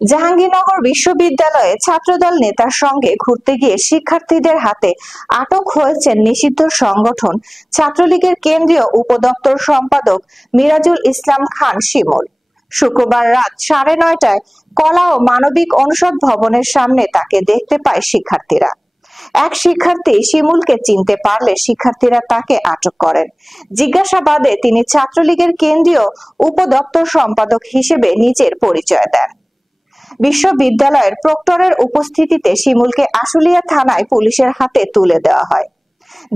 জাহাঙ্গীরনগর বিশ্ববিদ্যালয়ে ছাত্রদল নেতার সঙ্গে ঘুরতে গিয়ে শিক্ষার্থীদের হাতে আটক হয়েছেন নিষিদ্ধ সংগঠন ছাত্রলীগের কেন্দ্রীয় উপদপ্তর সম্পাদক মিরাজুল ইসলাম খান শিমুল। শুক্রবার রাত 9:30টায় কলা ও মানবিক অনুষদ ভবনের সামনে তাকে দেখতে পায় শিক্ষার্থীরা। এক শিক্ষার্থী শিমুলকে চিনতে পারলে শিক্ষার্থীরা তাকে আটক করেন। জিজ্ঞাসাবাদে তিনি ছাত্রলীগের কেন্দ্রীয় উপদপ্তর সম্পাদক হিসেবে নিজের পরিচয় দেন। বিশ্ববিদ্যালয়ের প্রক্টরের উপস্থিতিতে শিমুলকে আশুলিয়া থানায় পুলিশের হাতে তুলে দেওয়া হয়।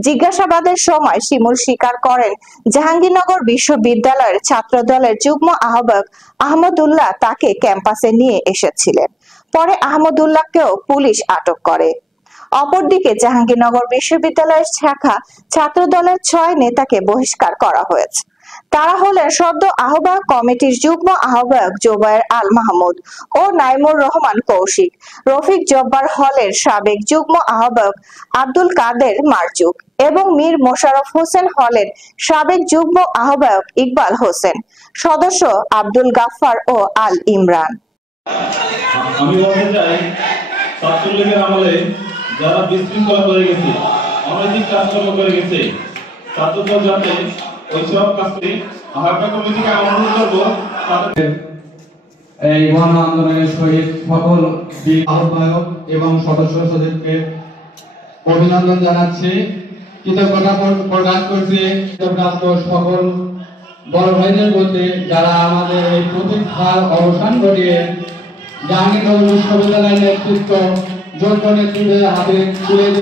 জিজ্ঞাসাবাদের সময় শিমুল স্বীকার করেন, জাহাঙ্গীরনগর বিশ্ববিদ্যালয়ের ছাত্রদলের যুগ্ম আহ্বায়ক আহমদুল্লাহ তাকে ক্যাম্পাসে নিয়ে এসেছিলেন। পরে আহমদুল্লাহকেও পুলিশ আটক করে। অপরদিকে জাহাঙ্গীরনগর বিশ্ববিদ্যালয়ের শাখা ছাত্রদলের 6 নেতাকে বহিষ্কার করা হয়েছে। তারা হলেন সদ্য আহ্বায়ক কমিটির যুগ্ম আহ্বায়ক জোবায়ের আল মাহমুদ ও নাইমুর রহমান কৌশিক, রফিক জব্বার হলের সাবেক যুগ্ম আহ্বায়ক আব্দুল কাদের মারজুক এবং মীর মোশাররফ হোসেন হলের সাবেক যুগ্ম আহ্বায়ক ইকবাল হোসেন, সদস্য আব্দুল গাফফার ও আল ইমরান। আমি বলতে চাই, ছাত্রলীগের আমলে যারা বিশৃঙ্খলা করে গেছে, অনৈতিক কাজকর্ম করে গেছে, ছাত্রদল যাতে ওইসব কাজে আহ্বায়ক কমিটিকে অনুরোধ করব এই গণ আন্দোলনের শহীদ সকল আহ্বায়ক এবং সদস্যদের অভিনন্দন জানাচ্ছি, কৃতজ্ঞতা প্রকাশ করছি সকল বড় ভাইদের প্রতি যারা আমাদের এই প্রতীক্ষার অবসান ঘটিয়ে জাহাঙ্গীরনগর বিশ্ববিদ্যালয়ের নেতৃত্ব যোগ্য নেতৃত্বের হাতে তুলে আমি